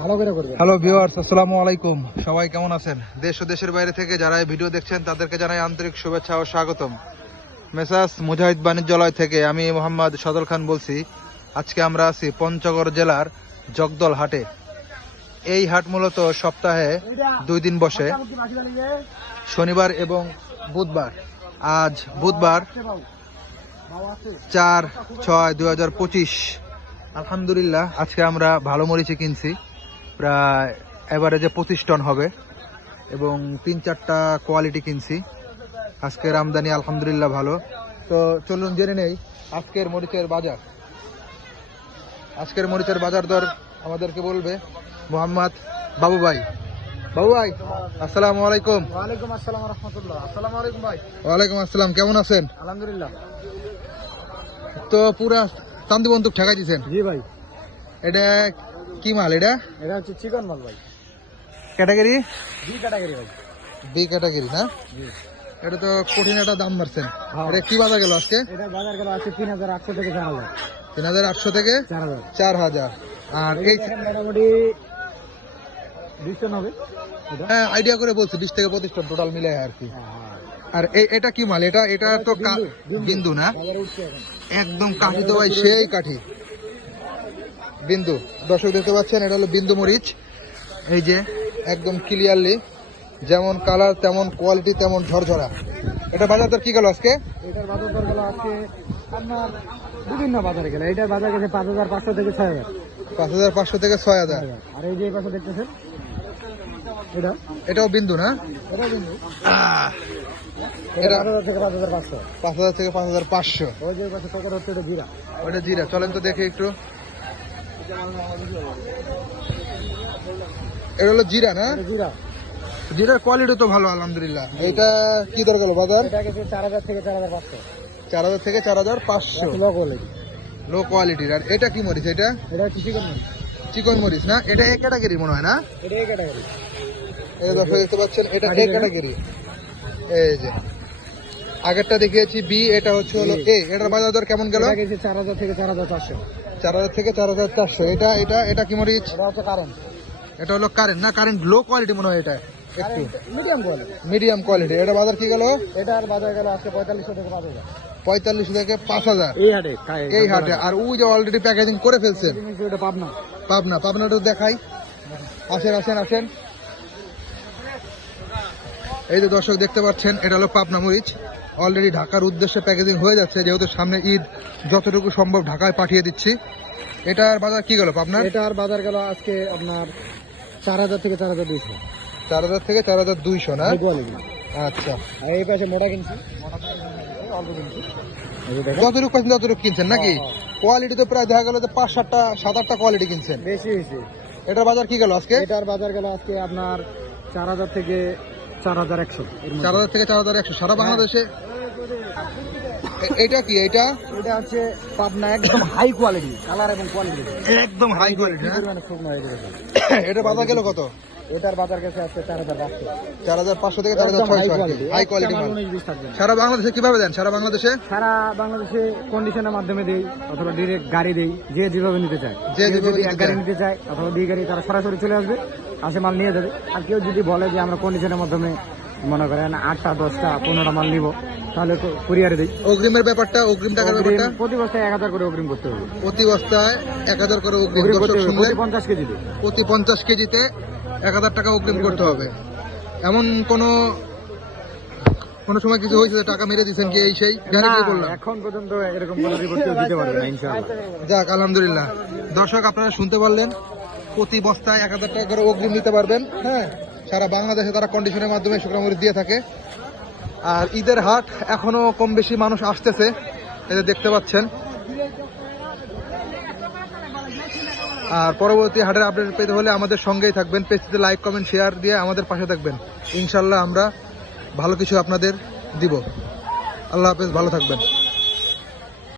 Hello viewers, আসসালামু আলাইকুম। সবাই কেমন আছেন? দেশ ও দেশের বাইরে থেকে যারা এই ভিডিও দেখছেন, তাদেরকে জানাই আন্তরিক শুভেচ্ছা ও স্বাগতম। মেসাস মুজাহিদ বাণিজ্যালয় থেকে আমি মোহাম্মদ সদল খান বলছি, আজকে আমরা আছি পঞ্চগড় জেলার জগদল হাটে। এই হাট মূলত সপ্তাহে দুই দিন বসে, শনিবার এবং বুধবার। আজ বুধবার চার ছয় দুই হাজার পঁচিশ। আলহামদুলিল্লাহ, আজকে আমরা ভালো মরিচে কিনছি। প্রায় এভারেজে পঁচিশ টন হবে এবং তিন চারটা কোয়ালিটি কিনছি। আজকের আমদানি আলহামদুলিল্লাহ ভালো। তো চলুন জেনে নেই আজকের মরিচের বাজার। আজকের মরিচের বাজার দর আমাদেরকে বলবে মোহাম্মদ বাবু ভাই। বাবু ভাই আসসালামু আলাইকুম। ওয়ালাইকুম আসসালাম রহমতুল্লাহ। আসসালামু আলাইকুম ভাই। ওয়ালাইকুম আসসালাম কেমন আছেন? আলহামদুলিল্লাহ। তো পুরা চান্দি বন্দুক ঠেকাই দিয়েছেন জি ভাই। এটা কি মাল এটা? এটা হচ্ছে চিকন মাল ভাই। ক্যাটাগরি? জি ক্যাটাগরি ভাই। বি ক্যাটাগরি না? জি। এটা তো কঠিন একটা দাম মারছেন হ্যাঁ। এটা কি বাজার গেল আজকে? এটা বাজার গেল আছে তিন হাজার আটশো থেকে চার হাজার। তিন হাজার আটশো থেকে চার হাজার। আর এই মোটামুটি হবে হ্যাঁ আইডিয়া করে বলছি বিশ থেকে টন টোটাল মিলে আর কি। হ্যাঁ, হ্যাঁ। আর এই- এটা কি মাল? এটা এটা তো বিন্দু, না? একদম কাঠি তো ভাই সেই কাঠি। বিন্দু। দর্শক দেখতে পাচ্ছেন এটা হলো বিন্দু মরিচ। এই যে একদম ক্লিয়ারলি যেমন কালার তেমন কোয়ালিটি তেমন ঝরঝরা। এটা বাজার দর কি গেল আজকে? এটার বাজার দর গেল আজকে আপনার বিভিন্ন বাজারে গেলে। এটার বাজার গেছে পাঁচ হাজার পাঁচশো থেকে ছয় হাজার। পাঁচ হাজার পাঁচশো থেকে ছয় হাজার। আর এই যে এই পাশে দেখতেছেন এটা? এটাও বিন্দু না? এটা কিন্তু এটা এটা পাঁচ হাজার থেকে পাঁচ হাজার পাঁচশো। ওই যে পাশে টাকার হচ্ছে এটা জিরা। ওটা জিরা। চলেন তো দেখি একটু। এটা হলো জিরা না? জিরা। জিরার কোয়ালিটি তো ভালো আলহামদুলিল্লাহ। এটা কি দর গেল বাজার? চার হাজার থেকে চার হাজার পাঁচশো। চার হাজার থেকে চার হাজার পাঁচশো। লো কোয়ালিটি লো কোয়ালিটির আর এটা কি মরিচ এটা? এটা চিকেন মরিচ। চিকন মরিচ না? এটা এক ক্যাটাগরি মনে হয় না? এটা এই ক্যাটাগরি এই দর্শক দেখতে পাচ্ছেন এটা এ ক্যাটাগরি এই যে। আগেরটা দেখিয়েছি বি এটা হচ্ছে হলো এ। এটার বাজার দর কেমন গেল? চার হাজার থেকে চার হাজার চারশো চার হাজার থেকে চার হাজার চারশো। এটা এটা এটা কি মরিচ? এটা হচ্ছে কারেন্ট এটা হলো কারেন্ট না কারেন্ট লো কোয়ালিটি মনে হয় এটা একটু। মিডিয়াম কোয়ালিটি মিডিয়াম কোয়ালিটি এটা বাজার কি গেল? এটার বাজার গেল আজকে পঁয়তাল্লিশশো থেকে পাঁচ হাজার। পঁয়তাল্লিশ থেকে পাঁচ হাজার। এই হাটে এই হাটে। আর ওই যে অলরেডি প্যাকেজিং করে ফেলছেন। এটা পাবনা। পাবনা। পাবনাটা দেখাই। আসেন আসেন আসেন। এই যে দর্শক দেখতে পাচ্ছেন এটা হলো পাবনা মরিচ। অলরেডি ঢাকার উদ্দেশ্যে প্যাকেজিং হয়ে যাচ্ছে যেহেতু সামনে ঈদ যতটুকু সম্ভব ঢাকায় পাঠিয়ে দিচ্ছি। এটার বাজার কি গেল পাবনার এটার বাজার গেল আজকে আপনার চার হাজার থেকে চার হাজার দুইশো। চার হাজার থেকে চার হাজার দুইশো না? আচ্ছা। আর এই পাশে মোটা কিনছি। যতটুকু পাচ্ছেন ততটুকু কিনছেন নাকি? কোয়ালিটি তো প্রায় দেখা গেল যে পাঁচ সাতটা সাত আটটা কোয়ালিটি কিনছেন। বেশি হয়েছে। এটার বাজার কি গেল আজকে? এটার বাজার গেল আজকে আপনার চার হাজার থেকে চার হাজার একশো। চার হাজার থেকে চার হাজার একশো। সারা বাংলাদেশে? এটা কি? এটা? এটা হচ্ছে পাবনা একদম হাই কোয়ালিটি কালার এবং কোয়ালিটি একদম হাই কোয়ালিটি হয়ে? গেছে। এটা বাজার গেল কত? এটার বাজার গেছে চার হাজার পাঁচশো। চার হাজার পাঁচশো থেকে চার হাজার ছয়শো হাই কোয়ালিটি। সারা বাংলাদেশে কীভাবে দেন? সারা বাংলাদেশে? সারা বাংলাদেশে কন্ডিশনের মাধ্যমে দেই অথবা ডিরেক্ট গাড়ি দেই যে যেভাবে নিতে চায়। যে যেভাবে এক গাড়ি নিতে চায় অথবা দুই গাড়ি তারা সরাসরি চলে আসবে। আসে মাল নিয়ে যাবে। আর কেউ যদি বলে যে আমরা কন্ডিশনের মাধ্যমে মনে করেন আটটা দশটা পনেরোটা মাল নিব তাহলে কুরিয়ারে দিই। অগ্রিমের ব্যাপারটা অগ্রিম টাকার ব্যাপারটা? প্রতি বস্তায় এক হাজার করে অগ্রিম করতে হবে। প্রতি বস্তায় এক হাজার করে অগ্রিম প্রতি পঞ্চাশ কেজি প্রতি পঞ্চাশ কেজিতে এক হাজার টাকা অগ্রিম করতে হবে। এমন কোন কোন সময় কিছু হয়েছে টাকা মেরে দিচ্ছেন কি এই সেই? গ্যারান্টি এখন পর্যন্ত এরকম কোনো রিপোর্ট দিতে পারবে না ইনশাআল্লাহ। যাক আলহামদুলিল্লাহ। দর্শক আপনারা শুনতে পারলেন। প্রতি বস্তায় এক হাজার টাকা করে অগ্রিম নিতে পারবেন। হ্যাঁ সারা বাংলাদেশে তারা কন্ডিশনের মাধ্যমে শুক্রামুড়ি দিয়ে থাকে। আর ঈদের হাট এখনও কম বেশি মানুষ আসতেছে এদের দেখতে পাচ্ছেন। আর পরবর্তী হাটের আপডেট পেতে হলে আমাদের সঙ্গেই থাকবেন। পেজটিতে লাইক কমেন্ট শেয়ার দিয়ে আমাদের পাশে থাকবেন। ইনশাল্লাহ আমরা ভালো কিছু আপনাদের দিব। আল্লাহ হাফেজ, ভালো থাকবেন।